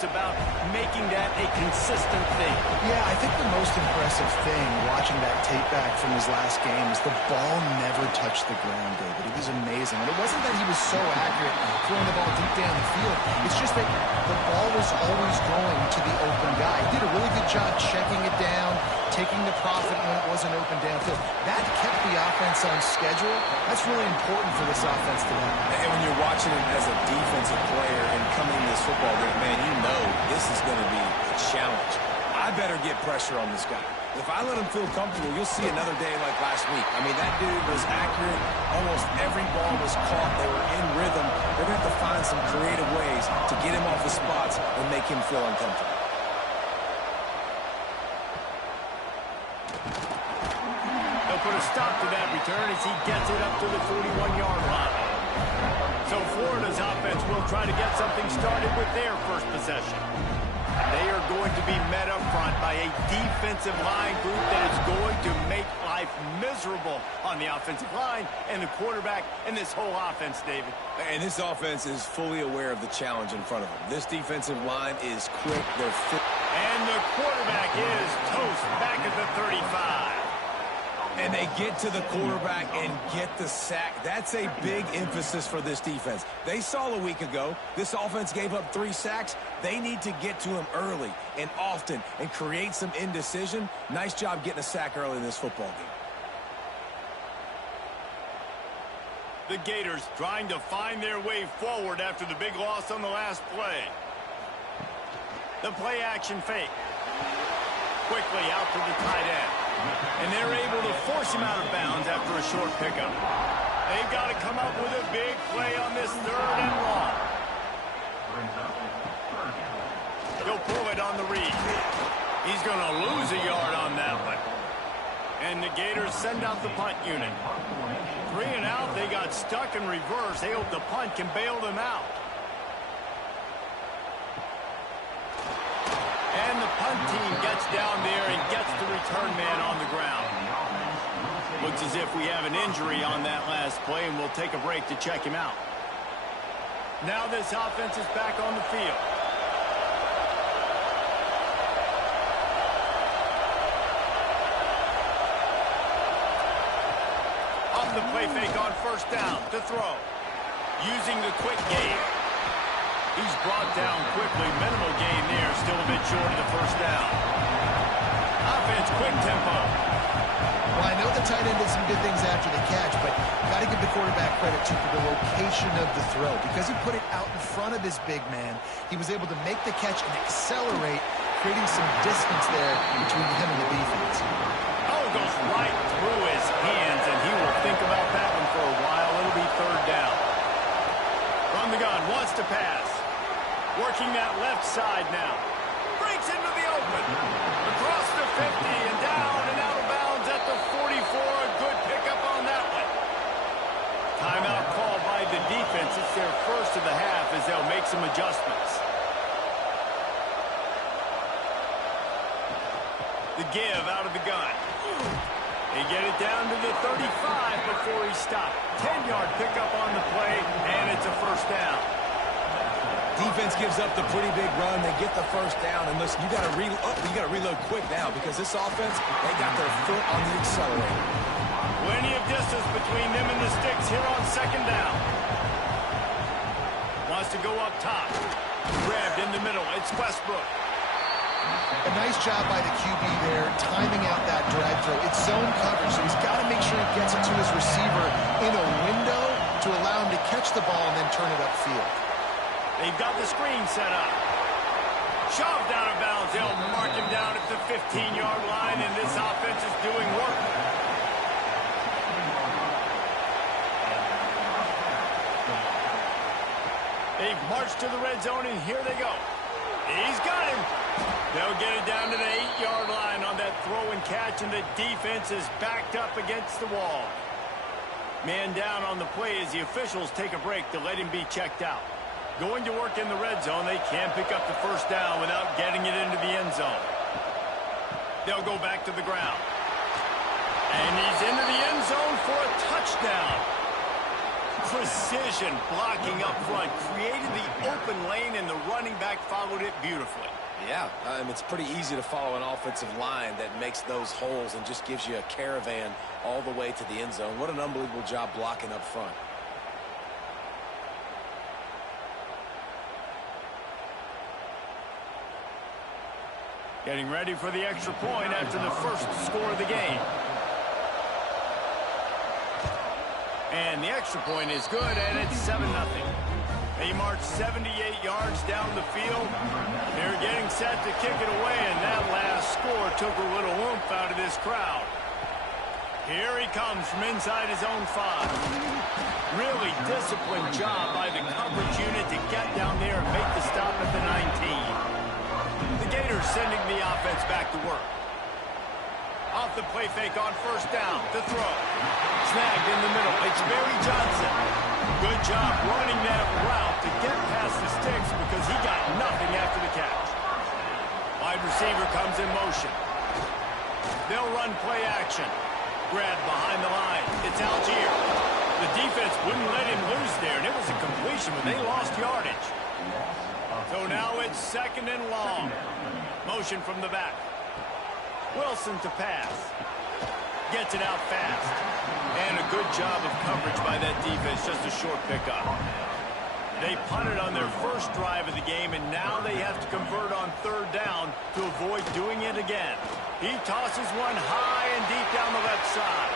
it's about making that a consistent thing. Yeah, I think the most impressive thing watching that tape back from his last game is the ball never touched the ground, David. It was amazing. And it wasn't that he was so accurate throwing the ball deep down the field. It's just that the ball was always going to the open guy. He did a really good job checking it down, taking the profit when it wasn't open downfield. That kept the offense on schedule. That's really important for this offense today. And when you're watching him as a defensive player and coming to this football game, man, you know this is going to be a challenge. I better get pressure on this guy. If I let him feel comfortable, you'll see another day like last week. I mean, that dude was accurate. Almost every ball was caught. They were in rhythm. They're going to have to find some creative ways to get him off the spots and make him feel uncomfortable. They'll put a stop to that return as he gets it up to the 41-yard line. So Florida's offense will try to get something started with their first possession. They are going to be met up front by a defensive line group that is going to make life miserable on the offensive line and the quarterback and this whole offense, David. And this offense is fully aware of the challenge in front of them. This defensive line is quick. They're fit. And the quarterback is toast back at the 35. And they get to the quarterback and get the sack. That's a big emphasis for this defense. They saw a week ago, this offense gave up 3 sacks. They need to get to him early and often and create some indecision. Nice job getting a sack early in this football game. The Gators trying to find their way forward after the big loss on the last play. The play action fake. Quickly out to the tight end. And they're able to force him out of bounds after a short pickup. They've got to come up with a big play on this 3rd and long. He'll pull it on the read. He's going to lose a yard on that one. And the Gators send out the punt unit. 3 and out, they got stuck in reverse. They hope the punt can bail them out. And the punt team gets down there and gets the return man on the ground. Looks as if we have an injury on that last play, and we'll take a break to check him out. Now this offense is back on the field. Off the play fake on 1st down to throw. Using the quick game. He's brought down quickly. Minimal gain there. Still a bit short of the 1st down. Offense, quick tempo. Well, I know the tight end did some good things after the catch, but got to give the quarterback credit, too, for the location of the throw. Because he put it out in front of his big man, he was able to make the catch and accelerate, creating some distance there between him and the defense. Oh, it goes right through his hands, and he will think about that one for a while. It'll be 3rd down. From the gun, wants to pass. Working that left side now. Breaks into the open. Across the 50 and down and out of bounds at the 44. A good pickup on that one. Timeout called by the defense. It's their first of the half as they'll make some adjustments. The give out of the gun. They get it down to the 35 before he stopped. 10-yard pickup on the play, and it's a 1st down. Defense gives up the pretty big run. They get the 1st down, and listen, you got to reload quick now because this offense, they got their foot on the accelerator. Plenty of distance between them and the sticks here on 2nd down. Wants to go up top. Grabbed in the middle. It's Westbrook. A nice job by the QB there, timing out that drag throw. It's zone coverage, so he's got to make sure he gets it to his receiver in a window to allow him to catch the ball and then turn it upfield. They've got the screen set up. Shoved out of bounds. They'll mark him down at the 15-yard line, and this offense is doing work. They've marched to the red zone, and here they go. He's got him. They'll get it down to the 8-yard line on that throw and catch, and the defense is backed up against the wall. Man down on the play as the officials take a break to let him be checked out. Going to work in the red zone, they can't pick up the 1st down without getting it into the end zone. They'll go back to the ground. And he's into the end zone for a touchdown. Precision blocking up front, created the open lane, and the running back followed it beautifully. Yeah, it's pretty easy to follow an offensive line that makes those holes and just gives you a caravan all the way to the end zone. What an unbelievable job blocking up front. Getting ready for the extra point after the first score of the game. And the extra point is good, and it's 7-0. They march 78 yards down the field. They're getting set to kick it away, and that last score took a little oomph out of this crowd. Here he comes from inside his own 5. Really disciplined job by the coverage unit to get down there and make the stop at the 19. The Gators sending the offense back to work. Off the play fake on first down. To throw. Snagged in the middle. It's Barry Johnson. Good job running that route to get past the sticks because he got nothing after the catch. Wide receiver comes in motion. They'll run play action. Grab behind the line. It's Algier. The defense wouldn't let him loose there, and it was a completion, but they lost yardage. So now it's 2nd and long. Motion from the back. Wilson to pass. Gets it out fast. And a good job of coverage by that defense, just a short pickup. They punted on their first drive of the game, and now they have to convert on 3rd down to avoid doing it again. He tosses one high and deep down the left side.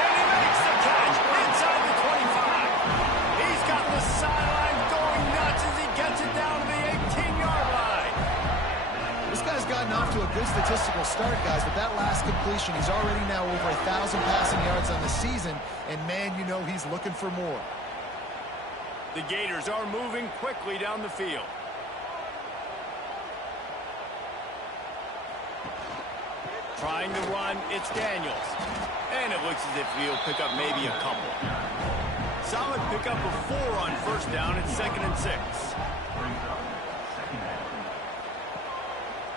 And he makes the catch inside the 25. He's got the sideline going nuts as he gets it down to the 18-yard line. This guy's gotten off to a good statistical start, guys, but that last completion, he's already now over 1,000 passing yards on the season, and man, you know he's looking for more. The Gators are moving quickly down the field. Trying to run, it's Daniels. And it looks as if he'll pick up maybe a couple. Solid pickup of 4 on first down. It's 2nd and 6.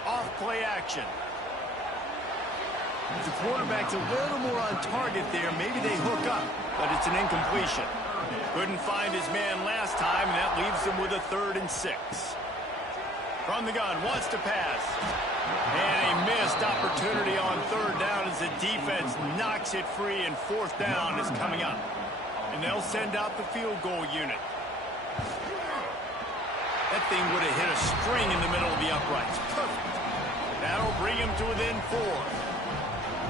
Off play action. The quarterback's a little more on target there. Maybe they hook up, but it's an incompletion. Couldn't find his man last time, and that leaves him with a 3rd and 6. From the gun, wants to pass. And a missed opportunity on 3rd down as the defense knocks it free, and 4th down is coming up. And they'll send out the field goal unit. That thing would have hit a string in the middle of the uprights. Perfect. That'll bring him to within 4.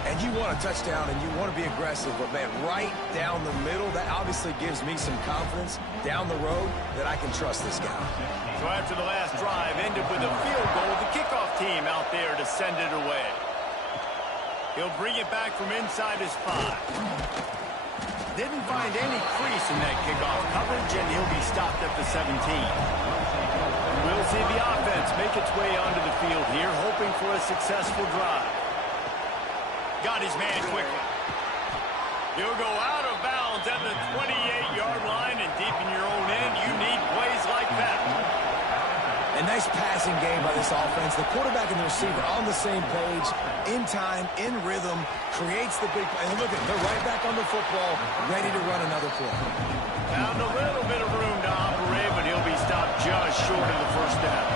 And you want a touchdown and you want to be aggressive, but man, right down the middle, that obviously gives me some confidence down the road that I can trust this guy. So after the last drive ended with a field goal, the kickoff team out there to send it away. He'll bring it back from inside his 5. Didn't find any crease in that kickoff coverage, and he'll be stopped at the 17. We'll see the offense make its way onto the field here, hoping for a successful drive. Got his man quickly. He'll go out of bounds at the 28-yard line, and deep in your own end, you need plays like that. A nice passing game by this offense. The quarterback and the receiver on the same page, in time, in rhythm, creates the big play. And look at it, they're right back on the football, ready to run another play. Found a little bit of room to operate, but he'll be stopped just short of the first down.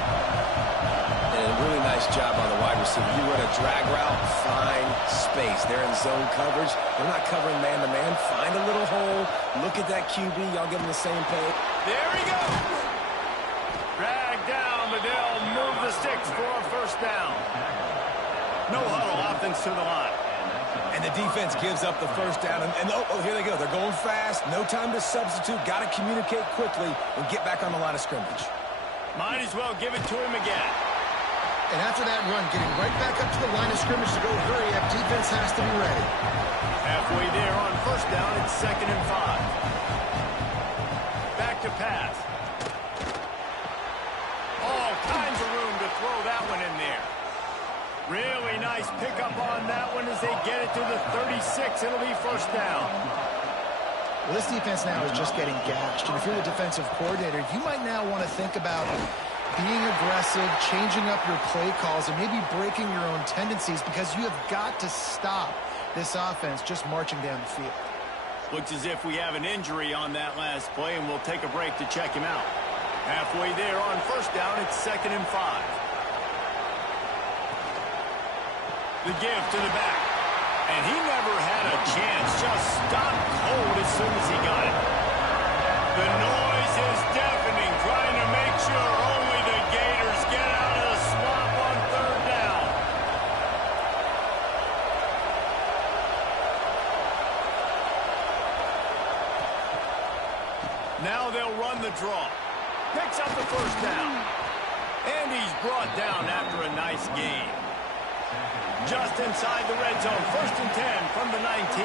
And a really nice job on the wide receiver. You run a drag route, find space. They're in zone coverage. They're not covering man-to-man. Find a little hole. Look at that QB. Y'all give them the same pay. There he goes. Drag down, but they'll move the sticks for a first down. No huddle, offense to the line. And the defense gives up the first down. And oh, here they go. They're going fast. No time to substitute. Got to communicate quickly and get back on the line of scrimmage. Might as well give it to him again. And after that run, getting right back up to the line of scrimmage to go hurry up, defense has to be ready. Halfway there on first down, it's 2nd and 5. Back to pass. All kinds of room to throw that one in there. Really nice pickup on that one as they get it to the 36. It'll be first down. Well, this defense now is just getting gashed. And if you're the defensive coordinator, you might now want to think about being aggressive, changing up your play calls, and maybe breaking your own tendencies because you have got to stop this offense just marching down the field. Looks as if we have an injury on that last play, and we'll take a break to check him out. Halfway there on first down, it's 2nd and 5. The give to the back. And he never had a chance. Just stopped cold as soon as he got it. The noise is deafening, trying to make sure only the Gators get out of the swamp on 3rd down. Now they'll run the draw. Picks up the 1st down. And he's brought down after a nice gain. Just inside the red zone. 1st and 10 from the 19.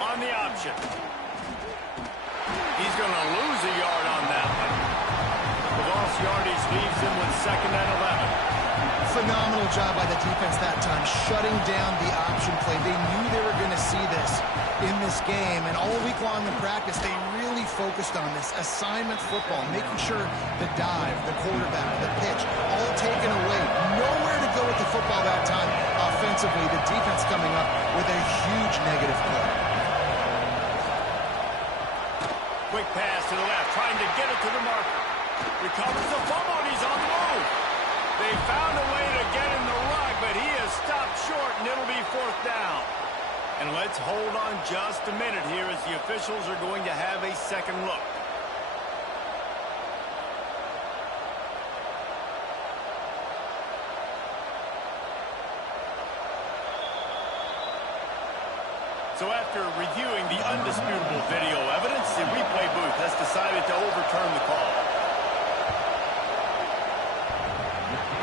On the option. He's going to lose a yard on that one. The lost yardage leaves him with 2nd and 11. Phenomenal job by the defense that time, shutting down the option play. They knew they were going to see this in this game, and all week long in practice, they really focused on this assignment football, making sure the dive, the quarterback, the pitch, all taken away. Nowhere to go with the football that time. Offensively, the defense coming up with a huge negative play. Quick pass to the left, trying to get it to the marker. Recovers the fumble, and he's on the move. They found a way to get in the rug, but he is stopped short, and it'll be 4th down. And let's hold on just a minute here as the officials are going to have a second look. So after reviewing the undisputable video evidence, the replay booth has decided to overturn the call.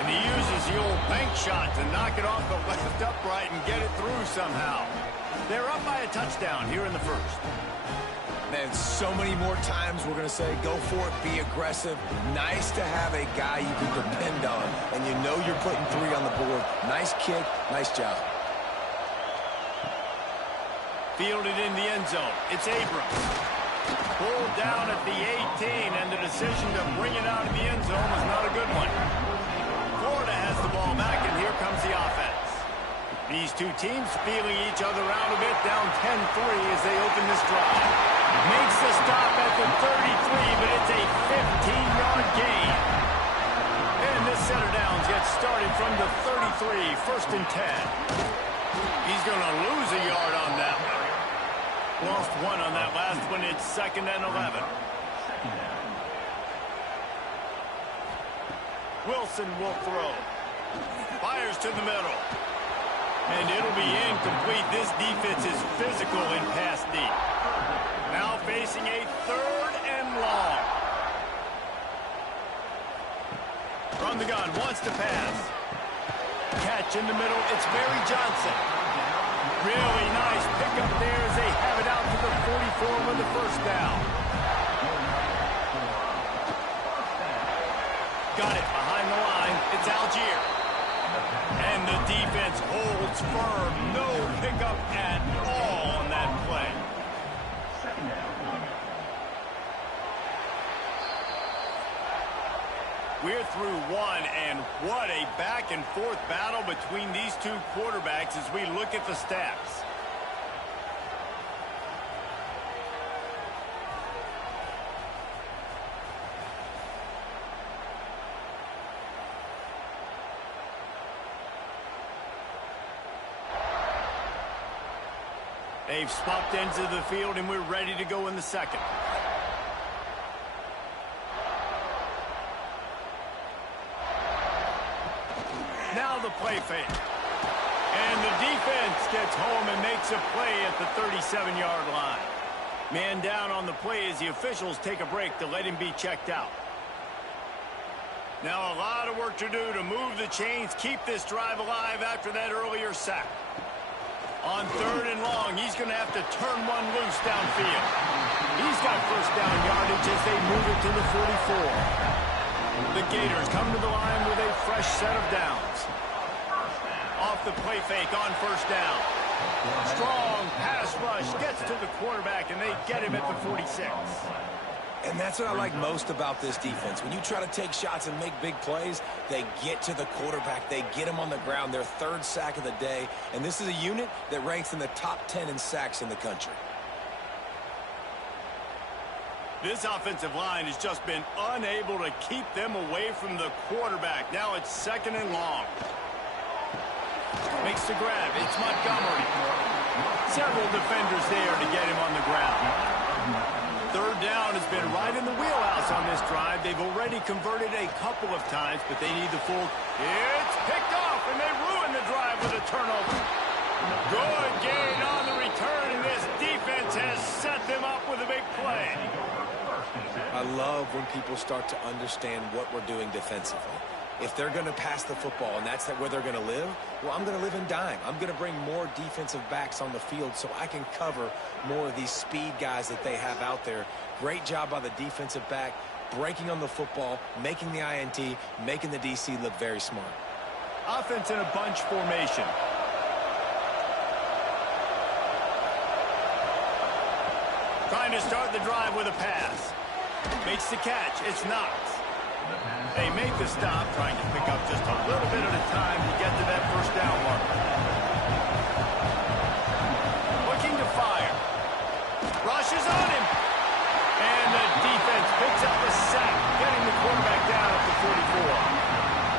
And he uses the old bank shot to knock it off the left upright and get it through somehow. They're up by a touchdown here in the 1st. Man, so many more times we're going to say, go for it, be aggressive. Nice to have a guy you can depend on, and you know you're putting 3 on the board. Nice kick, nice job. Fielded in the end zone. It's Abrams. Pulled down at the 18, and the decision to bring it out of the end zone was not a good one. Florida has the ball back, and here comes the offense. These two teams feeling each other out a bit, down 10-3 as they open this drive. Makes the stop at the 33, but it's a 15-yard gain. And this set of downs gets started from the 33, 1st and 10. He's going to lose a yard on that one. Lost 1 on that last one. It's 2nd and 11. Wilson will throw. Fires to the middle. And it'll be incomplete. This defense is physical in pass deep. Now facing a 3rd and long. From the gun, wants to pass. Catch in the middle. It's Barry Johnson. Really nice pickup there as they have it out to the 44 with the 1st down. Got it behind the line. It's Algier. And the defense holds firm. No pickup at all on that play. We're through 1, and what a back-and-forth battle between these two quarterbacks as we look at the stats. They've swapped ends of the field, and we're ready to go in the 2nd. Now the play fake. And the defense gets home and makes a play at the 37-yard line. Man down on the play as the officials take a break to let him be checked out. Now a lot of work to do to move the chains, keep this drive alive after that earlier sack. On 3rd and long, he's going to have to turn one loose downfield. He's got 1st down yardage as they move it to the 44. The Gators come to the line with a fresh set of downs. Off the play fake on 1st down. Strong pass rush gets to the quarterback, and they get him at the 46. And that's what I like most about this defense. When you try to take shots and make big plays, they get to the quarterback. They get him on the ground. Their third sack of the day. And this is a unit that ranks in the top 10 in sacks in the country. This offensive line has just been unable to keep them away from the quarterback. Now it's 2nd and long. Makes the grab. It's Montgomery. Several defenders there to get him on the ground. 3rd down has been right in the wheelhouse on this drive. They've already converted a couple of times, but they need the full. It's picked off, and they ruin the drive with a turnover. Good gain on the return, and this defense has set them up with a big play. I love when people start to understand what we're doing defensively. If they're going to pass the football and that's where they're going to live, well, I'm going to live in dime. I'm going to bring more defensive backs on the field so I can cover more of these speed guys that they have out there. Great job by the defensive back, breaking on the football, making the INT, making the DC look very smart. Offense in a bunch formation. Trying to start the drive with a pass. Makes the catch. It's Knox. They make the stop, trying to pick up just a little bit at a time to get to that 1st down mark. Looking to fire. Rushes on him. And the defense picks up a sack, getting the quarterback down at the 44.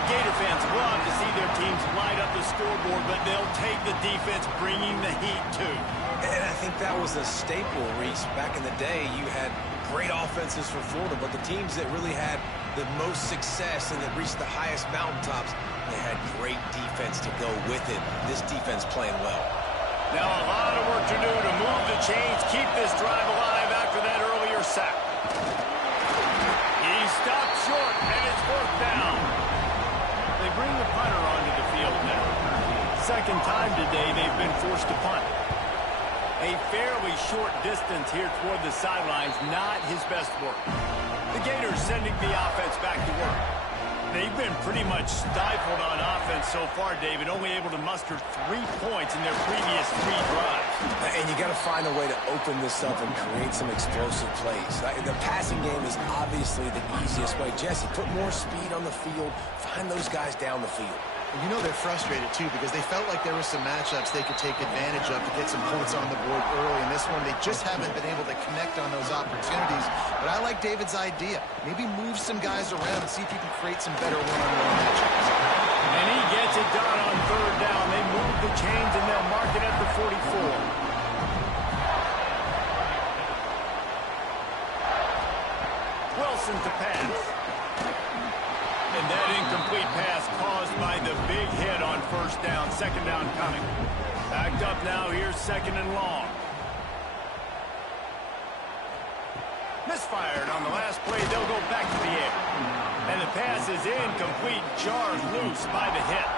Gator fans love to see their teams light up the scoreboard, but they'll take the defense bringing the heat too. And I think that was a staple, Reese. Back in the day, you had great offenses for Florida, but the teams that really had the most success and that reached the highest mountaintops, they had great defense to go with it. This defense playing well. Now a lot of work to do to move the chains, keep this drive alive after that earlier sack. He stopped short, and it's 4th down. They bring the punter onto the field now. 2nd time today they've been forced to punt. A fairly short distance here toward the sidelines, not his best work. The Gators sending the offense back to work. They've been pretty much stifled on offense so far, David, only able to muster 3 points in their previous 3 drives. And you got to find a way to open this up and create some explosive plays. The passing game is obviously the easiest way. Jesse, put more speed on the field, find those guys down the field. You know they're frustrated, too, because they felt like there were some matchups they could take advantage of to get some points on the board early. In this one, they just haven't been able to connect on those opportunities. But I like David's idea. Maybe move some guys around and see if you can create some better one-on-one matchups. And he gets it done on 3rd down. They move the chains, and they'll mark it at the 44. Wilson to pass. And that incomplete pass caused by the big hit on 1st down. 2nd down coming. Backed up now. Here's 2nd and long. Misfired on the last play. They'll go back to the air. And the pass is incomplete. Jarred loose by the hit.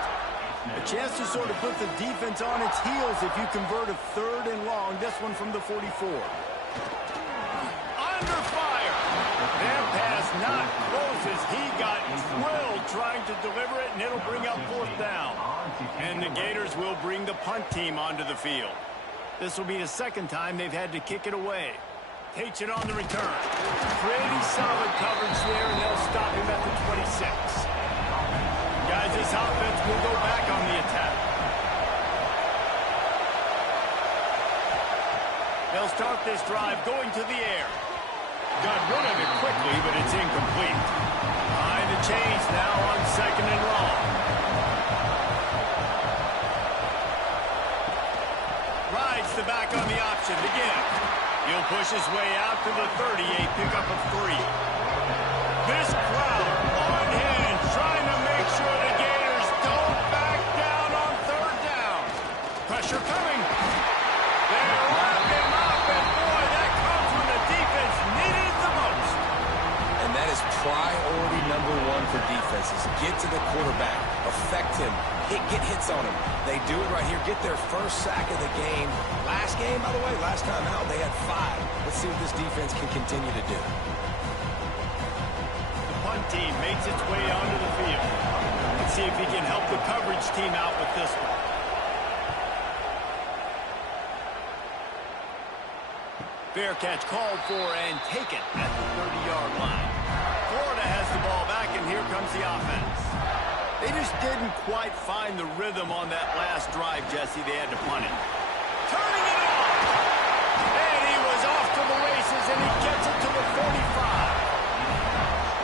A chance to sort of put the defense on its heels if you convert a 3rd and long. This one from the 44. Under fire. Their pass not close as he got drilled trying to deliver it, and it'll bring up 4th down. And the Gators will bring the punt team onto the field. This will be the 2nd time they've had to kick it away. Takes it on the return. Pretty solid coverage there, and they'll stop him at the 26. Guys, this offense will go back on the attack. They'll start this drive going to the air. Got rid of it quickly, but it's incomplete. Behind the chains now on 2nd and long. Rides the back on the option again. He'll push his way out to the 38, pickup of 3. This crowd on hand, trying to make sure the Gators don't back down on 3rd down. Pressure coming. They're wrapping up, and boy, that comes when the defense needed it the most. And that is priority number 1 for defenses. Get to the quarterback, affect him, get hits on him. They do it right here, get their 1st sack of the game. Last game, by the way, last time out, they had 5. Let's see what this defense can continue to do. The punt team makes its way onto the field. Let's see if he can help the coverage team out with this one. Fair catch called for and taken at the 30-yard line. Florida has the ball back, and here comes the offense. They just didn't quite find the rhythm on that last drive, Jesse. They had to punt it. Turning it off! And he was off to the races, and he gets it to the 45.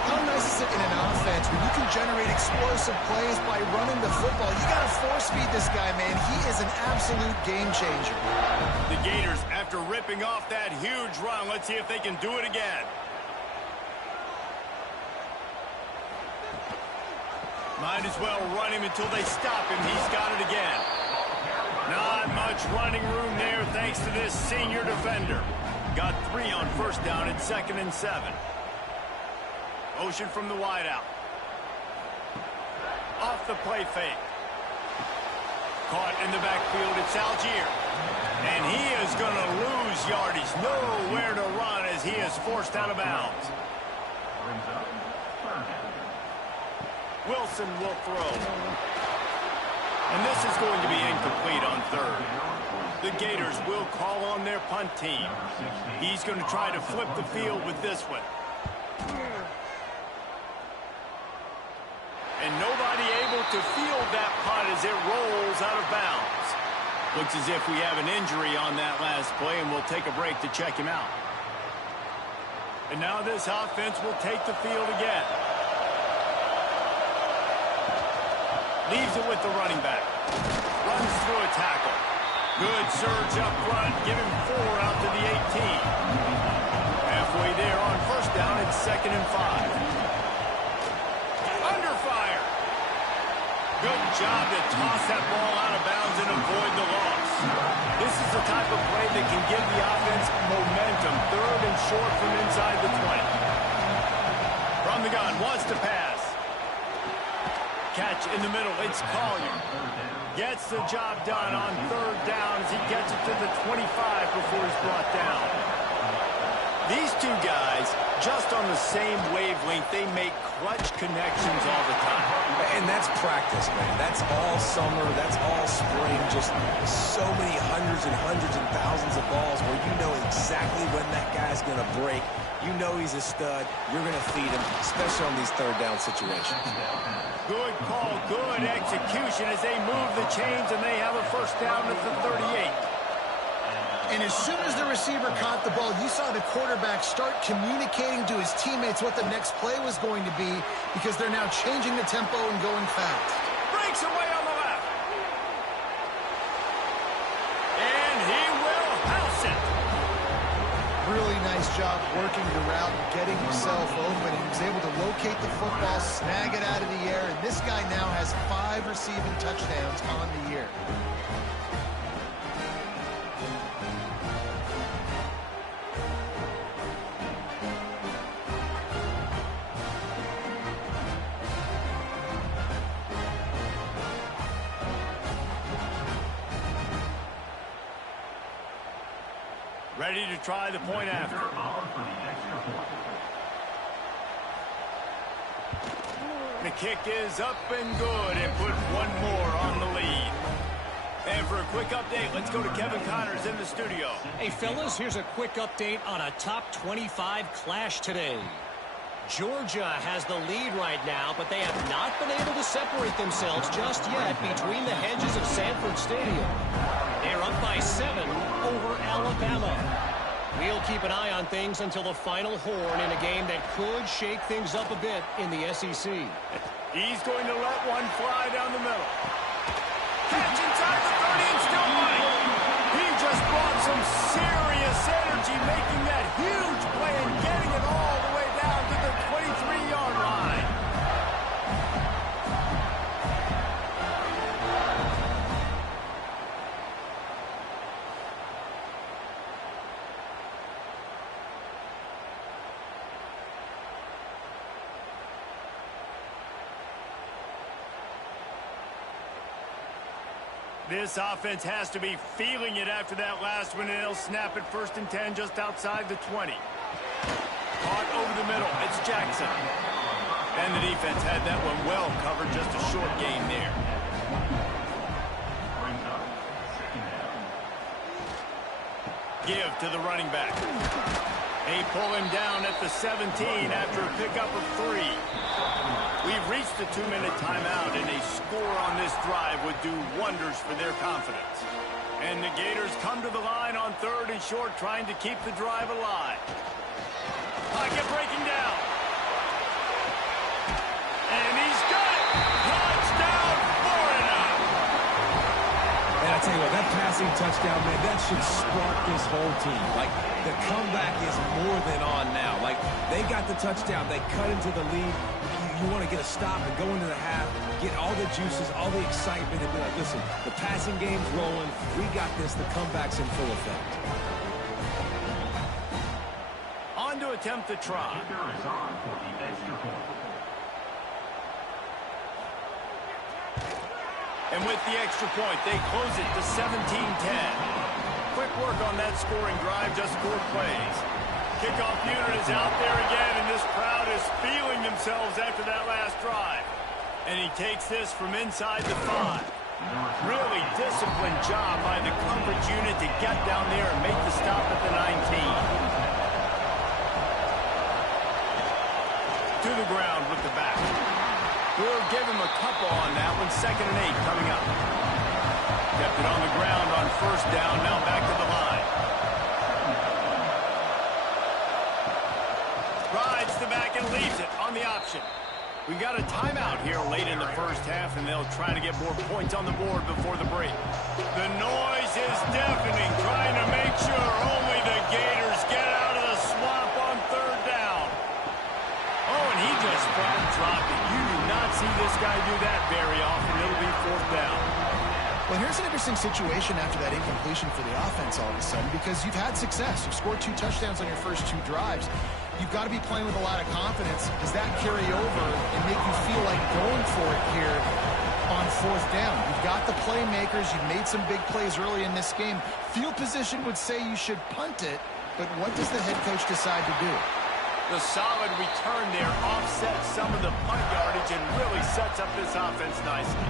How nice is it in an offense when you can generate explosive plays by running the football? You got to force feed this guy, man. He is an absolute game changer. The Gators, after ripping off that huge run, let's see if they can do it again. Might as well run him until they stop him. He's got it again. Not much running room there thanks to this senior defender. Got 3 on first down and 2nd and 7. Motion from the wideout. Off the play fake. Caught in the backfield. It's Algier. And he is going to lose yardage. Nowhere to run as he is forced out of bounds. Wilson will throw. And this is going to be incomplete on 3rd. The Gators will call on their punt team. He's going to try to flip the field with this one. And nobody able to field that punt as it rolls out of bounds. Looks as if we have an injury on that last play, and we'll take a break to check him out. And now this offense will take the field again. Leaves it with the running back. Runs through a tackle. Good surge up front. Give him 4 out to the 18. Halfway there on first down, it's 2nd and 5. Under fire. Good job to toss that ball out of bounds and avoid the loss. This is the type of play that can give the offense momentum. 3rd and short from inside the 20. From the gun, wants to pass. Catch in the middle, it's Collier. Gets the job done on 3rd down as he gets it to the 25 before he's brought down. These two guys, just on the same wavelength, they make clutch connections all the time. And that's practice, man. That's all summer. That's all spring. Just so many hundreds and thousands of balls where you know exactly when that guy's going to break. You know he's a stud. You're going to feed him, especially on these 3rd down situations. Good call, good execution as they move the chains, and they have a first down at the 38. And as soon as the receiver caught the ball, you saw the quarterback start communicating to his teammates what the next play was going to be because they're now changing the tempo and going fast. Breaks away on the left. And he will house it. Really nice job working the route and getting himself open. He was able to locate the football, snag it out of the air, and this guy now has 5 receiving touchdowns on the year. Ready to try the point after. The kick is up and good and put 1 more on the lead. And for a quick update, let's go to Kevin Connors in the studio. Hey, fellas, here's a quick update on a top 25 clash today. Georgia has the lead right now, but they have not been able to separate themselves just yet between the hedges of Sanford Stadium. They're up by 7 over Alabama. We'll keep an eye on things until the final horn in a game that could shake things up a bit in the SEC. He's going to let one fly down the middle. Catch inside the 30 and still running. He just brought some serious energy, making that huge play and getting it all the way down to the 23-yard line. This offense has to be feeling it after that last one, and they'll snap it 1st and 10 just outside the 20. Caught over the middle. It's Jackson. And the defense had that one well covered. Just a short gain there. give to the running back. They pull him down at the 17 after a pickup of 3. We've reached the 2-minute timeout, and a score on this drive would do wonders for their confidence. And the Gators come to the line on 3rd and short, trying to keep the drive alive. Pocket breaking down. And he's got it. Touchdown, Florida. And I tell you what, that passing touchdown, man, that should spark this whole team. Like, the comeback is more than on now. Like, they got the touchdown. They cut into the lead. You want to get a stop and go into the half, get all the juices, all the excitement, and be like, listen, the passing game's rolling. We got this. The comeback's in full effect. On to attempt the try. And with the extra point, they close it to 17-10. Quick work on that scoring drive, just 4 plays. Kickoff unit is out there again, and this crowd is feeling themselves after that last drive. And he takes this from inside the 5. Really disciplined job by the coverage unit to get down there and make the stop at the 19. To the ground with the back. We'll give him a couple on that one. 2nd and 8 coming up. Kept it on the ground on 1st down. Now back to the line. Rides the back and leaves it on the option. We got a timeout here late in the 1st half, and they'll try to get more points on the board before the break. The noise is deafening, trying to make sure only the Gators get out of the swamp on 3rd down. Oh, and he just dropped it. You do not see this guy do that very often. It'll be 4th down. Well, here's an interesting situation after that incompletion for the offense all of a sudden, because you've had success. You've scored 2 touchdowns on your first 2 drives. You've got to be playing with a lot of confidence. Does that carry over and make you feel like going for it here on 4th down? You've got the playmakers. You've made some big plays early in this game. Field position would say you should punt it, but what does the head coach decide to do? The solid return there offsets some of the punt yardage and really sets up this offense nicely.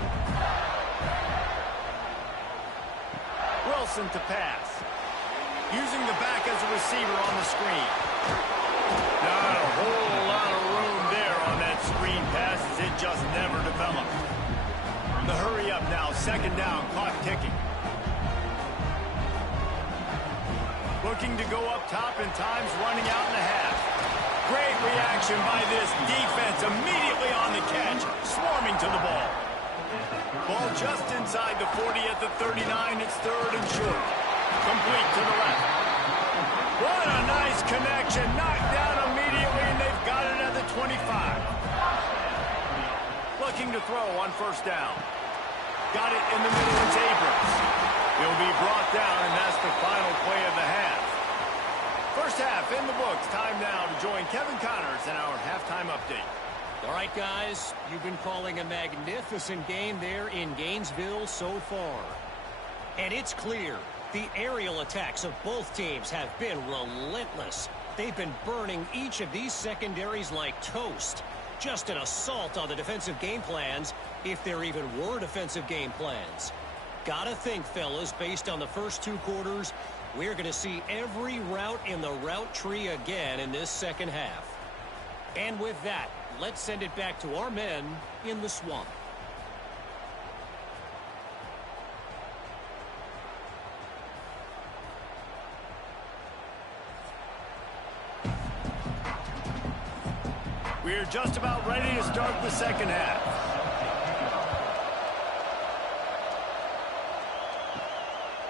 Wilson to pass. Using the back as a receiver on the screen. Not a whole lot of room there on that screen pass as it just never developed. The hurry up now, 2nd down, clock ticking. Looking to go up top, and time's running out in the half. Great reaction by this defense, immediately on the catch, swarming to the ball. Ball just inside the 40 at the 39. It's 3rd and short. Complete to the left. What a nice connection. Knocked down immediately, and they've got it at the 25. Looking to throw on 1st down. Got it in the middle. It's Abrams. He'll be brought down, and that's the final play of the half. 1st half in the books. Time now to join Kevin Connors in our halftime update. All right, guys, you've been calling a magnificent game there in Gainesville so far. And it's clear the aerial attacks of both teams have been relentless. They've been burning each of these secondaries like toast. Just an assault on the defensive game plans, if there even were defensive game plans. Gotta think, fellas, based on the first 2 quarters, we're going to see every route in the route tree again in this 2nd half. And with that, let's send it back to our men in the swamp. We're just about ready to start the 2nd half.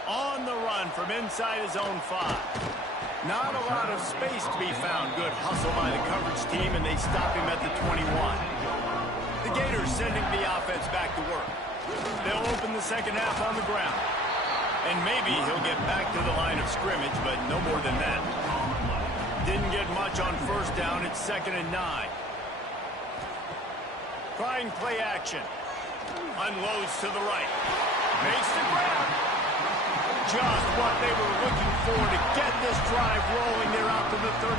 On the run from inside his own 5. Not a lot of space to be found. Good hustle by the coverage team, and they stop him at the 21. The Gators sending the offense back to work. They'll open the 2nd half on the ground. And maybe he'll get back to the line of scrimmage, but no more than that. Didn't get much on 1st down. It's 2nd and 9. Trying play action. Unloads to the right. Makes the grab. Just what they were looking for to get this drive rolling. They're out to the 35.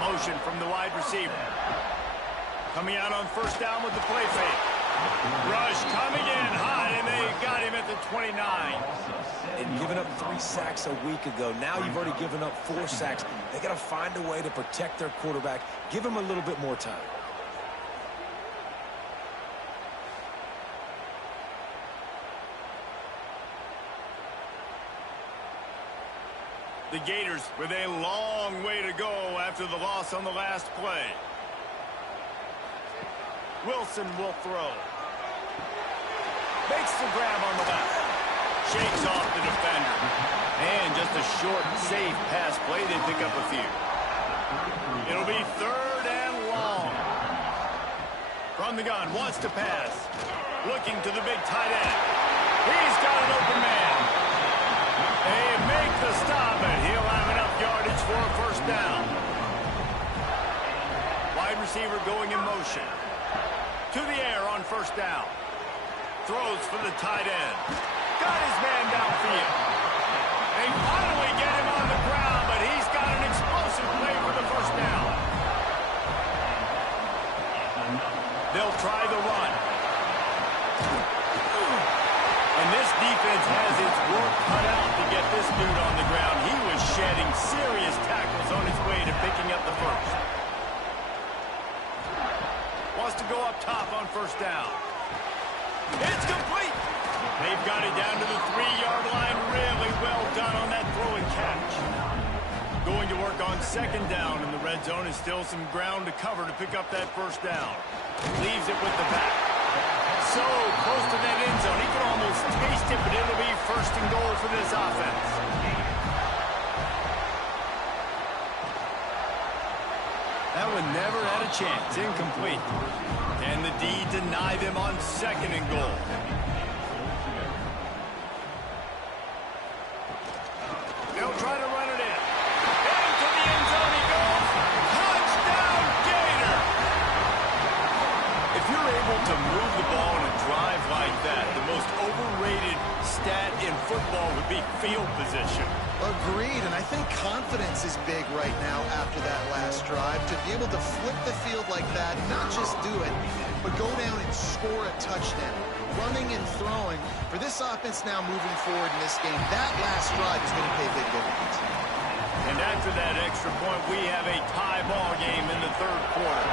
Motion from the wide receiver. Coming out on 1st down with the play fake. Rush coming in hot, and they got him at the 29. And giving up 3 sacks a week ago. Now you've already given up 4 sacks. They got to find a way to protect their quarterback. Give him a little bit more time. The Gators with a long way to go after the loss on the last play. Wilson will throw. Makes the grab on the left. Shakes off the defender. And just a short, safe pass play. They pick up a few. It'll be 3rd and long. From the gun, wants to pass. Looking to the big tight end. He's got an open man. They make the stop, and he'll have enough yardage for a 1st down. Wide receiver going in motion. To the air on 1st down. Throws for the tight end. Got his man downfield. They finally get him on the ground, but he's got an explosive play for the 1st down. They'll try the run. And this defense has its work cut out to get this dude on the ground. He was shedding serious tackles on his way to picking up the 1st. Wants to go up top on 1st down. It's complete. They've got it down to the 3-yard line. Really well done on that throw and catch. Going to work on 2nd down in the red zone. Is still some ground to cover to pick up that 1st down. Leaves it with the back. So close to that end zone. He can almost taste it, but it'll be 1st and goal for this offense. That one never had a chance. Incomplete. Can the D deny them on 2nd and goal? They'll try to run it in. Into the end zone he goes. Touchdown, Gator! If you're able to move the ball in a drive like that, the most overrated stat in football would be field position. Agreed, and I think confidence is big right now after that last drive. To be able to flip the field like that, not just do it, but go down and score a touchdown. Running and throwing. For this offense now moving forward in this game, that last drive is going to pay big dividends. And after that extra point, we have a tie ball game in the 3rd quarter.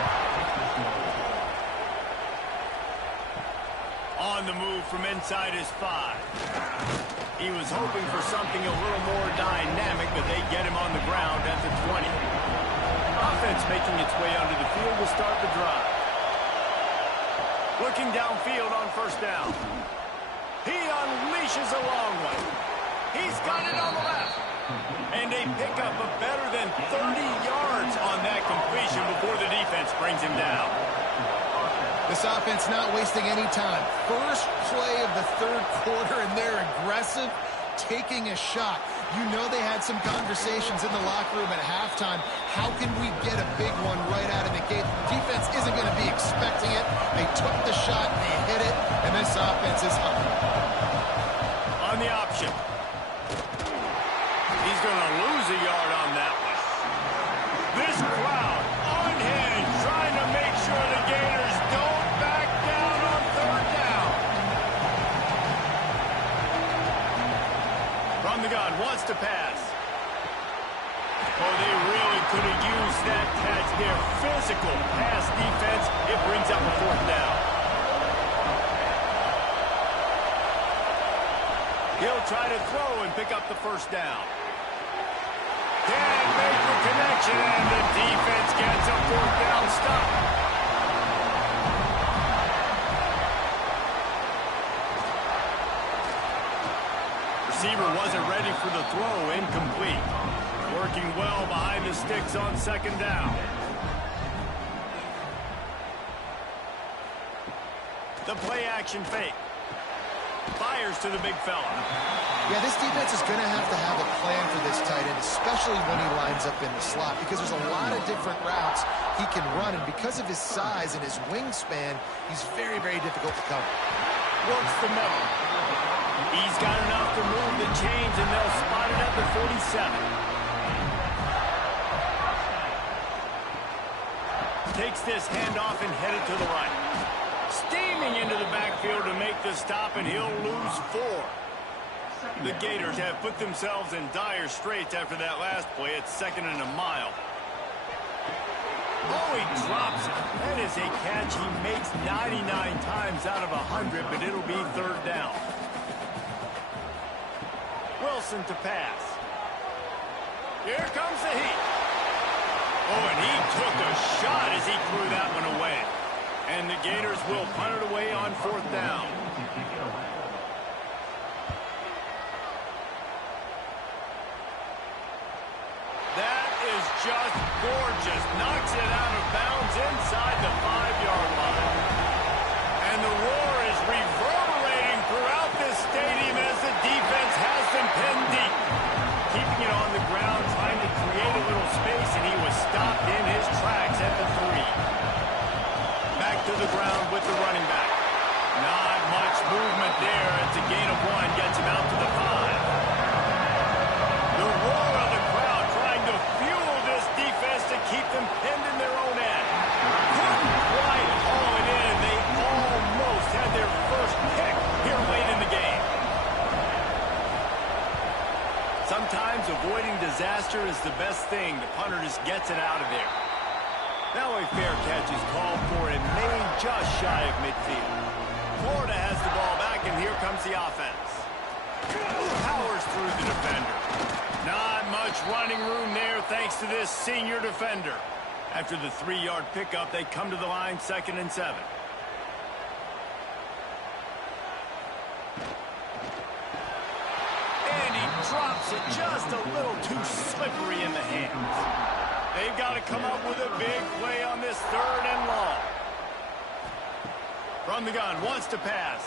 On the move from inside his 5. He was hoping for something a little more dynamic, but they get him on the ground at the 20. Offense making its way onto the field to start the drive. Looking downfield on 1st down. He unleashes a long one. He's got it on the left. And they pick up a better than 30 yards on that completion before the defense brings him down. This offense not wasting any time. First play of the 3rd quarter, and they're aggressive, taking a shot. You know they had some conversations in the locker room at halftime. How can we get a big one right out of the gate? The defense isn't going to be expecting it. They took the shot, they hit it, and this offense is up. On the option. He's going to lose a yard on that one. This crowd on hand trying to make sure the Gators don't back down on 3rd down. From the gun, wants to pass. Oh, they really could have used that catch there. Physical pass defense. It brings up a 4th down. He'll try to throw and pick up the 1st down. Can't make the connection, and the defense gets a 4th down stop. Receiver wasn't ready for the throw. Incomplete. Working well behind the sticks on 2nd down. The play action fake. Fires to the big fella. Yeah, this defense is going to have a plan for this tight end, especially when he lines up in the slot, because there's a lot of different routes he can run, and because of his size and his wingspan, he's very, very difficult to cover. Works the middle. He's got enough to move the chains, and they'll spot it at the 47. Takes this handoff and headed to the right. Steaming into the backfield to make the stop, and he'll lose 4. The Gators have put themselves in dire straits after that last play. It's 2nd and a mile. Oh, he drops it. That is a catch he makes 99 times out of 100, but it'll be 3rd down. Wilson to pass. Here comes the heat. Oh, and he took a shot as he threw that one away. And the Gators will punt it away on 4th down. That is just gorgeous. Knocks it out of bounds inside the 5-yard line. And the roar is reverberating throughout this stadium as the defense has them pinned deep. Keeping it on the ground, trying to create a little space, and he was stopped in his tracks at the 3. Back to the ground with the running back. Not much movement there as a gain of 1 gets him out to the 5. The roar of the crowd trying to fuel this defense to keep them pinned in their own end. Couldn't quite haul it in. They almost had their first pick here late in the game. Sometimes avoiding disaster is the best thing. The punter just gets it out of there. Now a fair catch is called for and made just shy of midfield. Florida has the ball back, and here comes the offense. Powers through the defender. Not much running room there thanks to this senior defender. After the 3-yard pickup, they come to the line 2nd and 7. And he drops it just a little too slippery in the hands. They've got to come up with a big play on this 3rd and long. From the gun, wants to pass.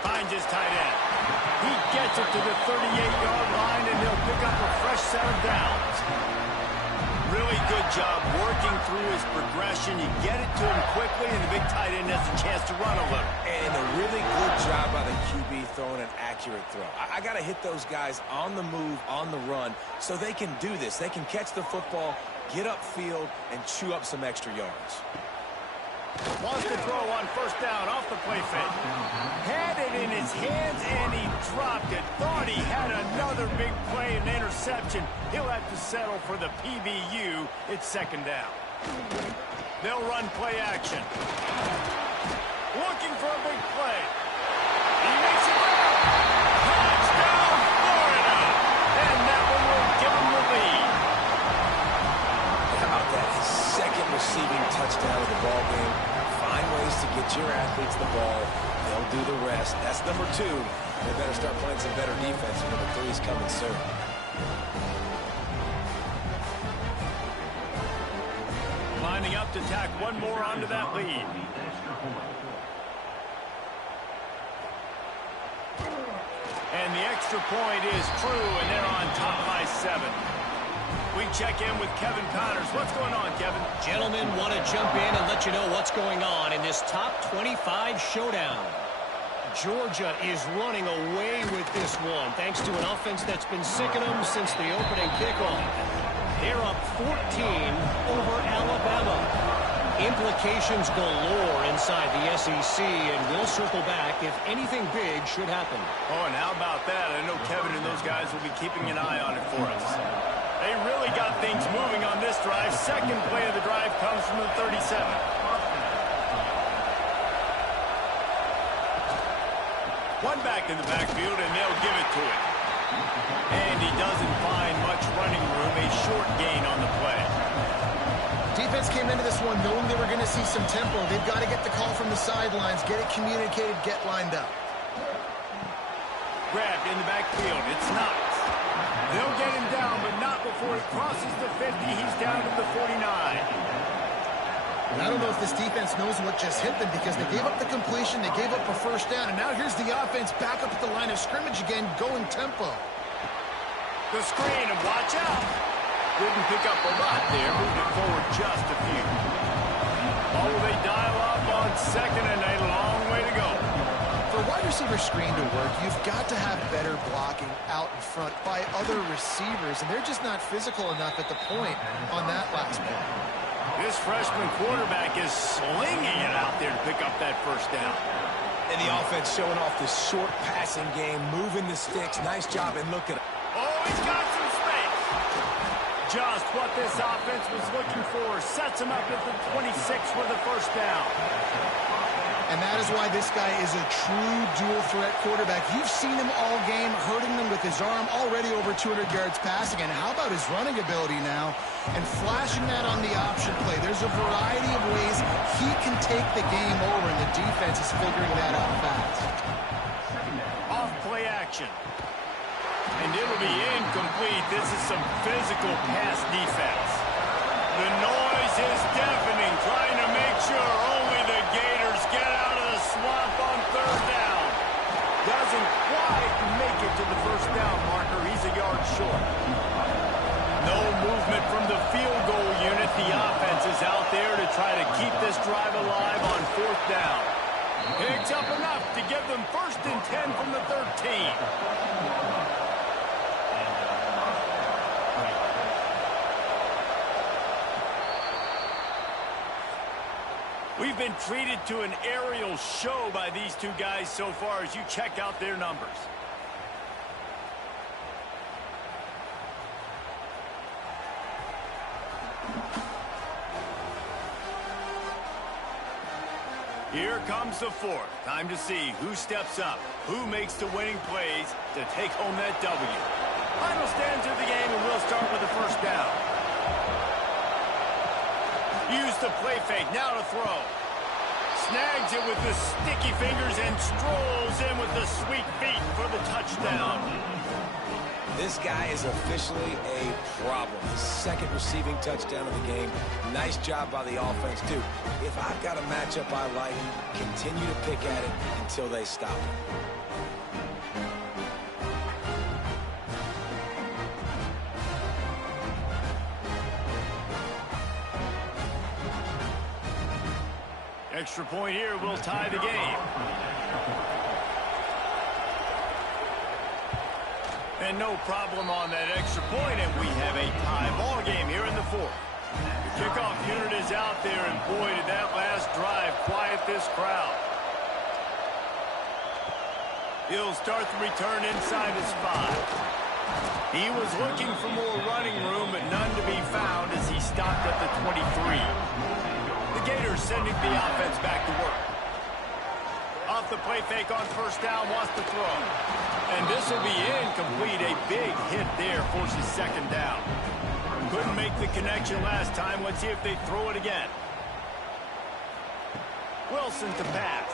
Finds his tight end. He gets it to the 38-yard line, and he'll pick up a fresh set of downs. Really good job working through his progression. You get it to him quickly, and the big tight end has a chance to run a little. And a really good job by the QB throwing an accurate throw. I got to hit those guys on the move, on the run, so they can do this. They can catch the football, get upfield, and chew up some extra yards. Wants to throw on 1st down off the play fake. Had it in his hands, and he dropped it. Thought he had another big play and interception. He'll have to settle for the PBU. It's 2nd down. They'll run play action. Looking for a big play. He makes it down. Touchdown, Florida. And that one will give him the lead. How about that? His 2nd receiving touchdown of the ball game. Find ways to get your athletes the ball. They'll do the rest. That's number 2. They better start playing some better defense. Number 3 is coming soon. Lining up to tack one more onto that lead. And the extra point is true, and they're on top by 7. We check in with Kevin Connors. What's going on, Kevin? Gentlemen, want to jump in and let you know what's going on in this top 25 showdown. Georgia is running away with this one, thanks to an offense that's been sicking them since the opening kickoff. They're up 14 over Alabama. Implications galore inside the SEC, and we'll circle back if anything big should happen. Oh, and how about that? I know Kevin and those guys will be keeping an eye on it for us. They really got things moving on this drive. 2nd play of the drive comes from the 37. One back in the backfield, and they'll give it to him. And he doesn't find much running room. A short gain on the play. Defense came into this one knowing they were going to see some tempo. They've got to get the call from the sidelines, get it communicated, get lined up. Grabbed in the backfield. It's Knox. They'll get him down, but not before he crosses the 50. He's down to the 49. And I don't know if this defense knows what just hit them because they gave up the completion, they gave up a 1st down, and now here's the offense back up at the line of scrimmage again, going tempo. The screen, and watch out. Didn't pick up a lot there, moved it forward just a few. Oh, they dial up on 2nd and a long way to go. For a wide receiver screen to work, you've got to have better blocking out in front by other receivers, and they're just not physical enough at the point on that last play. This freshman quarterback is slinging it out there to pick up that first down. And the offense showing off the short passing game, moving the sticks. Nice job, and look at it. Oh, he's got some space. Just what this offense was looking for. Sets him up at the 26 for the first down. And that is why this guy is a true dual-threat quarterback. You've seen him all game, hurting them with his arm, already over 200 yards passing. And how about his running ability now? And flashing that on the option play. There's a variety of ways he can take the game over, and the defense is figuring that out fast. Off play action. And it'll be incomplete. This is some physical pass defense. The noise is deafening, trying to make sure only the Gators get out of the swamp on third down. Doesn't quite make it to the first down marker. He's a yard short. No movement from the field goal unit. The offense is out there to try to keep this drive alive on fourth down. Picks up enough to give them 1st and 10 from the 13. We've been treated to an aerial show by these two guys so far as you check out their numbers. Here comes the fourth. Time to see who steps up, who makes the winning plays to take home that W. Final stands of the game, and we'll start with the first down. Use the play fake, now to throw. Snags it with the sticky fingers and strolls in with the sweet feet for the touchdown. This guy is officially a problem. His 2nd receiving touchdown of the game. Nice job by the offense, too. If I've got a matchup I like, continue to pick at it until they stop it. Extra point here will tie the game. And no problem on that extra point, and we have a tie ball game here in the fourth. The kickoff unit is out there, and boy, did that last drive quiet this crowd. He'll start the return inside his 5. He was looking for more running room, but none to be found as he stopped at the 23. The Gators sending the offense back to work. Off the play fake on first down, wants to throw. And this will be incomplete. A big hit there forces 2nd down. Couldn't make the connection last time. Let's see if they throw it again. Wilson to pass.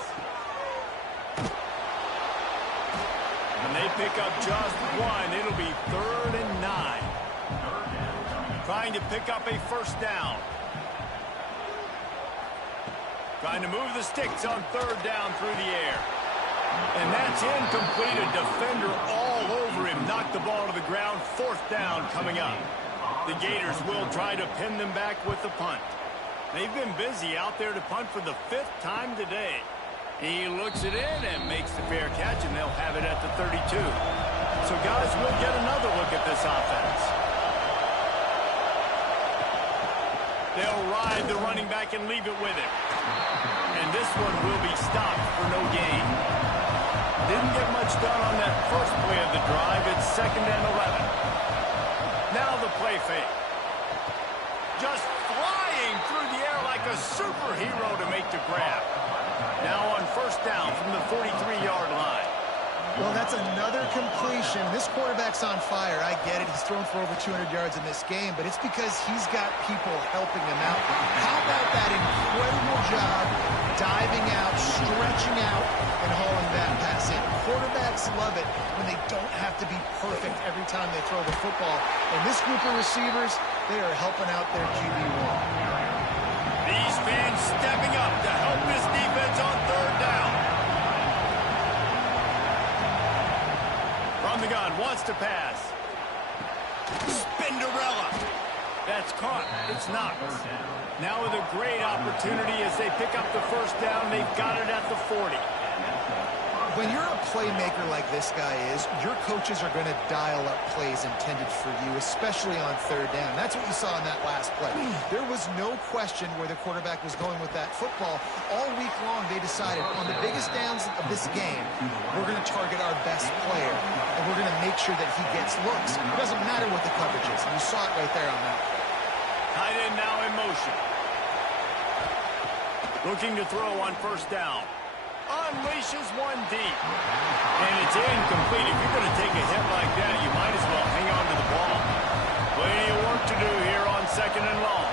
And they pick up just one. It'll be 3rd and 9. Trying to pick up a first down. Trying to move the sticks on 3rd down through the air. And that's incomplete. A defender all over him. Knocked the ball to the ground. 4th down coming up. The Gators will try to pin them back with the punt. They've been busy out there to punt for the 5th time today. He looks it in and makes the fair catch, and they'll have it at the 32. So, guys, we'll get another look at this offense. They'll ride the running back and leave it with him. And this one will be stopped for no gain. Didn't get much done on that first play of the drive. It's 2nd and 11. Now the play fake. Just flying through the air like a superhero to make the grab. Now on first down from the 43-yard line. Well, that's another completion. This quarterback's on fire. I get it. He's thrown for over 200 yards in this game, but it's because he's got people helping him out. How about that incredible job diving out, stretching out, and hauling that pass in? Quarterbacks love it when they don't have to be perfect every time they throw the football. And this group of receivers, they are helping out their QB1. These fans stepping up to help this defense on 3rd down. From the gun, wants to pass. Spinderella. That's caught. It's knocked. Now with a great opportunity as they pick up the first down. They've got it at the 40. When you're a playmaker like this guy is, your coaches are going to dial up plays intended for you, especially on third down. That's what you saw in that last play. There was no question where the quarterback was going with that football. All week long, they decided on the biggest downs of this game, we're going to target our best player, and we're going to make sure that he gets looks. It doesn't matter what the coverage is. And you saw it right there on that play. Tight end now in motion. Looking to throw on first down. Unleashes one deep. And it's incomplete. If you're going to take a hit like that, you might as well hang on to the ball. Plenty of work to do here on second and long.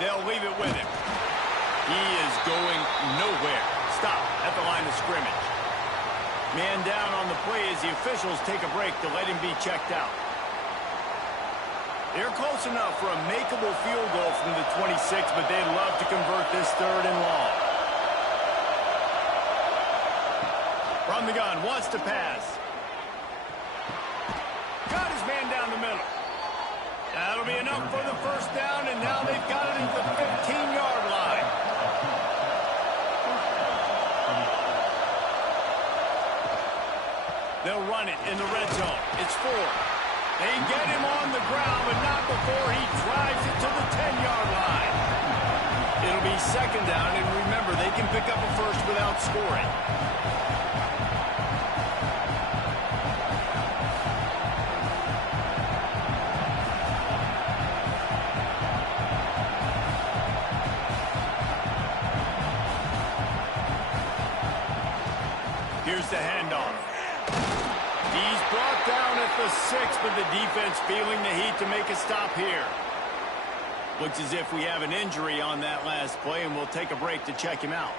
They'll leave it with him. He is going nowhere. Stop at the line of scrimmage. Man down on the play as the officials take a break to let him be checked out. They're close enough for a makeable field goal from the 26, but they'd love to convert this third and long. From the gun, wants to pass. Got his man down the middle. That'll be enough for the first down, and now they've got it at the 15-yard line. They'll run it in the red zone. It's 4. They get him on the ground, but not before he drives it to the 10-yard line. It'll be second down, and remember, they can pick up a first without scoring. Here's the handoff. He's brought down at the 6, but the defense feeling the heat to make a stop here. Looks as if we have an injury on that last play, and we'll take a break to check him out.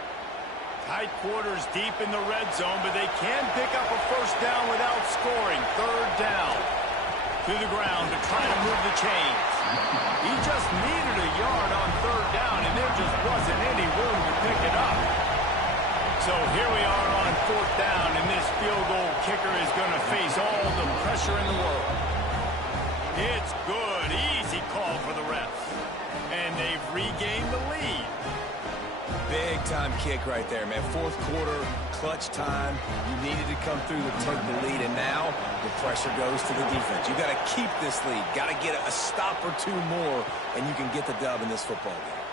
Tight quarters deep in the red zone, but they can pick up a first down without scoring. Third down. To the ground to try to move the chains. He just needed a yard on third down, and there just wasn't any room to pick it up. So here we are on fourth down, and this field goal kicker is going to face all the pressure in the world. It's good. Easy call for the refs. And they've regained the lead. Big-time kick right there, man. Fourth quarter, clutch time. You needed to come through to take the lead, and now the pressure goes to the defense. You got to keep this lead. Got to get a stop or two more, and you can get the dub in this football game.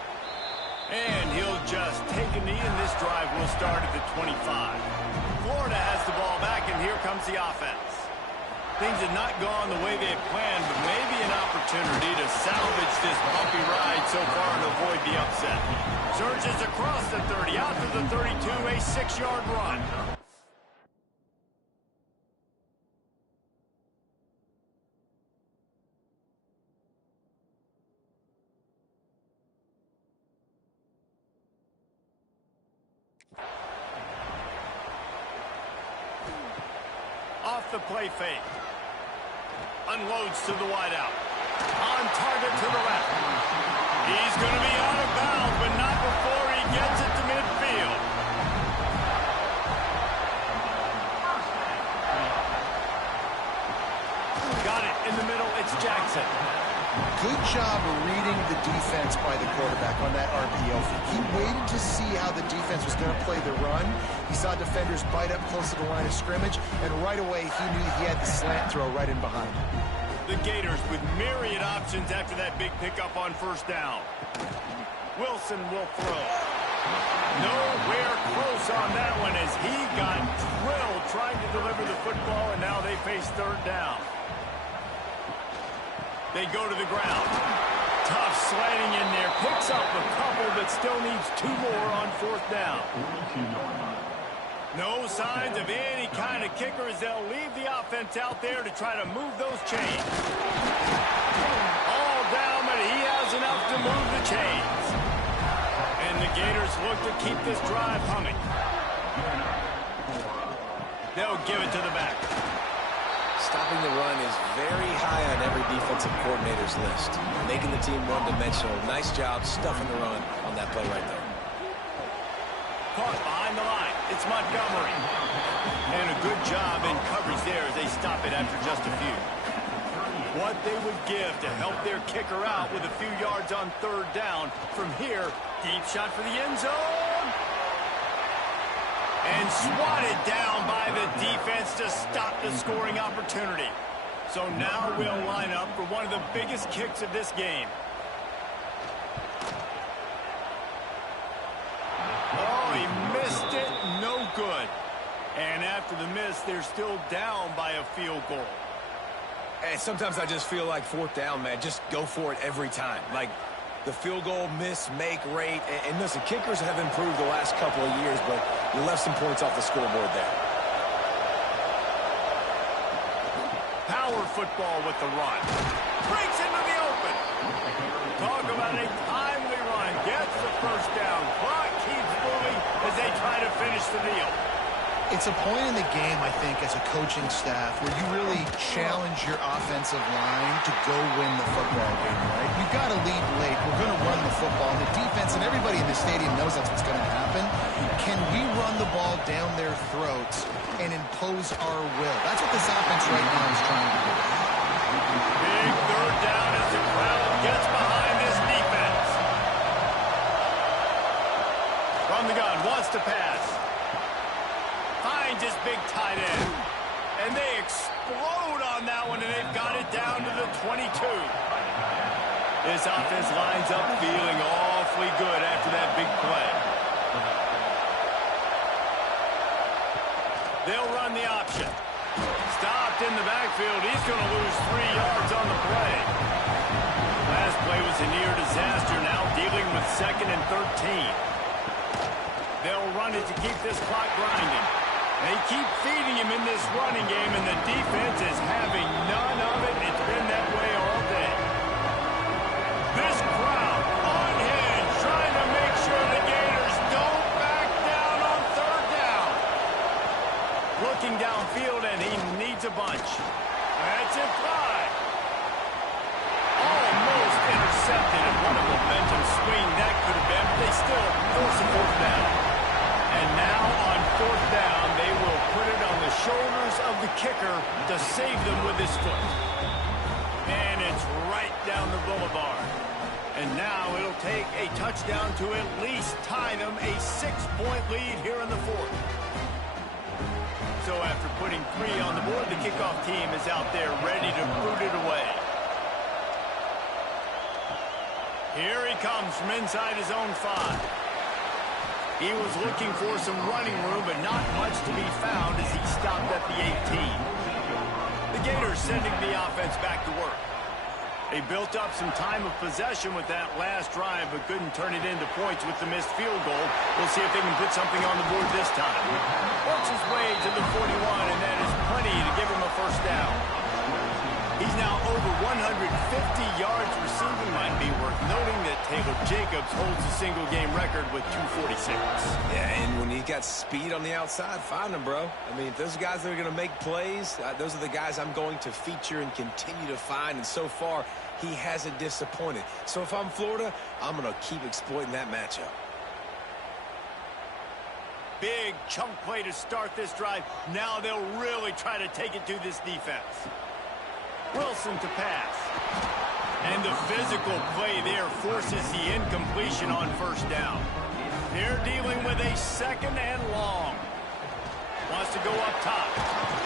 And he'll just take a knee, and this drive will start at the 25. Florida has the ball back, and here comes the offense. Things have not gone the way they had planned, but maybe an opportunity to salvage this bumpy ride so far and avoid the upset. Surges across the 30, out to the 32, a 6-yard run. Off the play fake. Unloads to the wideout. On target to the left. He's going to be out of bounds, but not before he gets it to midfield. Got it in the middle. It's Jackson. Good job of reading the defense by the quarterback on that RPO. He waited to see how the defense was going to play the run. He saw defenders bite up close to the line of scrimmage, and right away he knew he had the slant throw right in behind him. The Gators with myriad options after that big pickup on first down. Wilson will throw. Nowhere close on that one as he got drilled trying to deliver the football, and now they face third down. They go to the ground. Tough sliding in there. Picks up a couple, but still needs 2 more on fourth down. No signs of any kind of kicker as they'll leave the offense out there to try to move those chains. All down, but he has enough to move the chains. And the Gators look to keep this drive humming. They'll give it to the back. Stopping the run is very high on every defensive coordinator's list. Making the team one-dimensional. Nice job stuffing the run on that play right there. Caught behind the line. It's Montgomery. And a good job in coverage there as they stop it after just a few. What they would give to help their kicker out with a few yards on third down. From here, deep shot for the end zone. And swatted down by the defense to stop the scoring opportunity. So now we'll line up for one of the biggest kicks of this game. Oh, he missed it. No good. And after the miss, they're still down by a field goal. And sometimes I just feel like fourth down, man. Just go for it every time. Like the field goal miss, make rate. And listen, kickers have improved the last couple of years, but you left some points off the scoreboard there. Power football with the run. Breaks into the open. Talk about a timely run. Gets the first down. Clock keeps moving as they try to finish the deal. It's a point in the game, I think, as a coaching staff where you really challenge your offensive line to go win the football game, right? You've got to lead late. We're going to run the football. And the defense and everybody in the stadium knows that's what's going to happen. Can we run the ball down their throats and impose our will? That's what this offense right now is trying to do. Big third down as the crowd gets behind this defense. From the gun, wants to pass. Finds his big tight end. And they explode on that one, and they've got it down to the 22. This offense lines up feeling awfully good after that big play. They'll run the option. Stopped in the backfield. He's going to lose 3 yards on the play. Last play was a near disaster. Now dealing with 2nd and 13. They'll run it to keep this clock grinding. They keep feeding him in this running game, and the defense is having none of it. It's been that way all day. This crowd unhinged, trying to make sure the Gators don't back down on 3rd down. Looking downfield, and he needs a bunch. That's it, fly. Almost intercepted, and what a momentum swing that could have been, but they still force a 4th down. And now on 4th down, they will put it on the shoulders of the kicker to save them with his foot. And it's right down the boulevard. And now it'll take a touchdown to at least tie them a 6-point lead here in the 4th. So after putting 3 on the board, the kickoff team is out there ready to boot it away. Here he comes from inside his own 5. He was looking for some running room, but not much to be found as he stopped at the 18. The Gators sending the offense back to work. They built up some time of possession with that last drive, but couldn't turn it into points with the missed field goal. We'll see if they can put something on the board this time. Works his way to the 41, and that is plenty to give him a first down. He's now over 150 yards receiving. Might be worth noting that Taylor Jacobs holds the single-game record with 246. Yeah, and when you got speed on the outside, find them, bro. I mean, if those guys that are going to make plays, those are the guys I'm going to feature and continue to find. And so far, he hasn't disappointed. So if I'm Florida, I'm going to keep exploiting that matchup. Big chunk play to start this drive. Now they'll really try to take it to this defense. Wilson to pass. And the physical play there forces the incompletion on 1st down. They're dealing with a 2nd and long. Wants to go up top.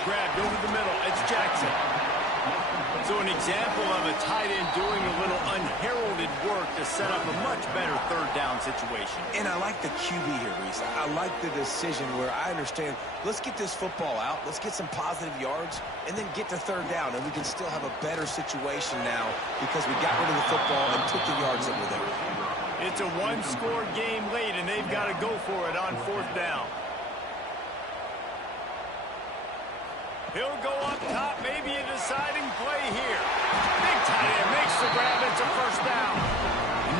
Grabbed over the middle. It's Jackson. So an example of a tight end doing a little unheralded work to set up a much better 3rd down situation. And I like the QB here, Reese. I like the decision where I understand, let's get this football out, let's get some positive yards, and then get to 3rd down, and we can still have a better situation now because we got rid of the football and took the yards that were there. It's a 1-score game late, and they've got to go for it on 4th down. He'll go up top, maybe a deciding play here. Big tight end makes the grab. It's a 1st down.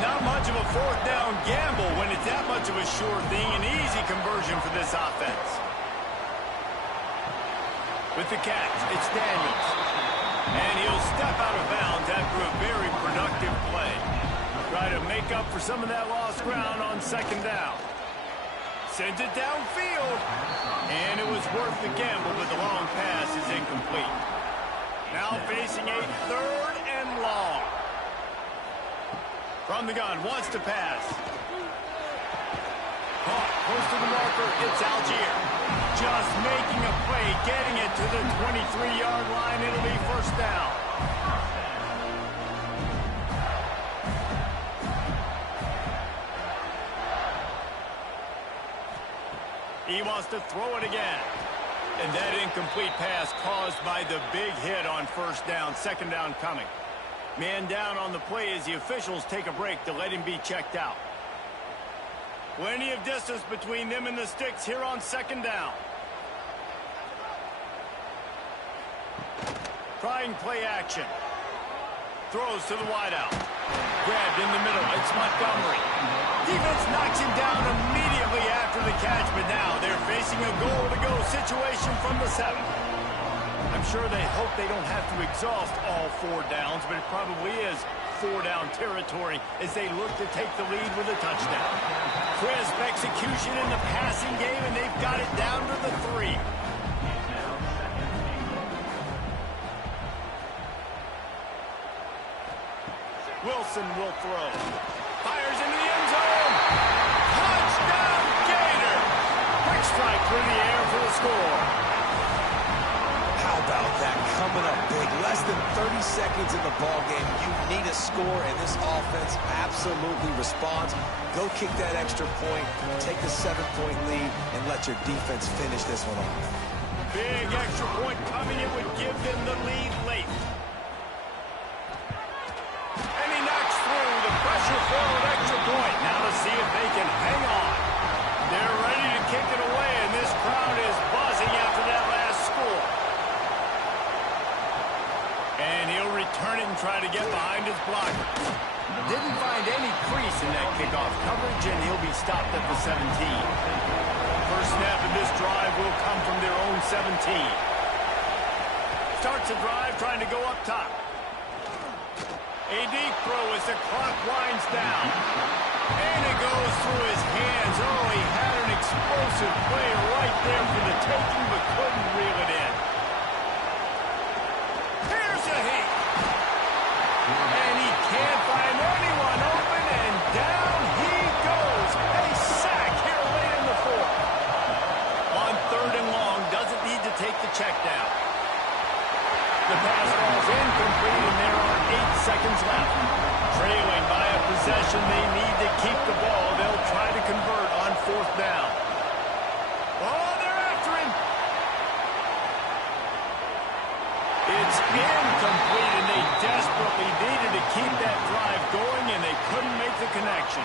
Not much of a 4th down gamble when it's that much of a sure thing. An easy conversion for this offense. With the catch, it's Daniels. And he'll step out of bounds after a very productive play. Try to make up for some of that lost ground on 2nd down. Sends it downfield. And it was worth the gamble, but the long pass is incomplete. Now facing a 3rd and long. From the gun, wants to pass. Caught close to the marker. It's Algier. Just making a play, getting it to the 23-yard line. It'll be first down. He wants to throw it again. And that incomplete pass caused by the big hit on first down. Second down coming. Man down on the play as the officials take a break to let him be checked out. Plenty of distance between them and the sticks here on second down. Trying play action. Throws to the wideout. Grabbed in the middle. It's Montgomery. Defense knocks him down immediately after the catch, but now they're facing a goal-to-go situation from the 7. I'm sure they hope they don't have to exhaust all 4 downs, but it probably is 4-down territory as they look to take the lead with a touchdown. Crisp execution in the passing game, and they've got it down to the 3. Wilson will throw. Fires into the end zone. Touchdown, Gator. Quick strike through the air for the score. How about that? Coming up big. Less than 30 seconds in the ballgame. You need a score, and this offense absolutely responds. Go kick that extra point, take the 7-point lead, and let your defense finish this one off. Big extra point coming. It would give them the lead late. And he knocks through the pressure-filled extra point. Now to see if they can hang on. They're ready to kick it away, and this crowd is buzzing after that last score. And he'll return it and try to get behind his blocker. Didn't find any crease in that kickoff coverage, and he'll be stopped at the 17. First snap of this drive will come from their own 17. Starts the drive trying to go up top. A deep throw as the clock winds down. And it goes through his hands. Oh, he had an explosive play right there for the taking, but couldn't reel it in. Here's a hit. And he can't find anyone open, and down he goes. A sack here late in the 4th. On 3rd and long, doesn't need to take the check down. The pass falls incomplete, and there are 8 seconds left. Trailing by a possession, they need to keep the ball. They'll try to convert on 4th down. Oh, they're after him. It's incomplete, and they desperately needed to keep that drive going, and they couldn't make the connection.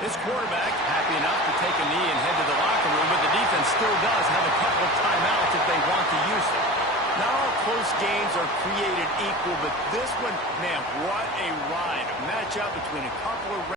This quarterback happy enough to take a knee and head to the locker room, but the defense still does have a couple of timeouts if they want to use them. Not all close games are created equal, but this one, man, what a ride. A matchup between a couple of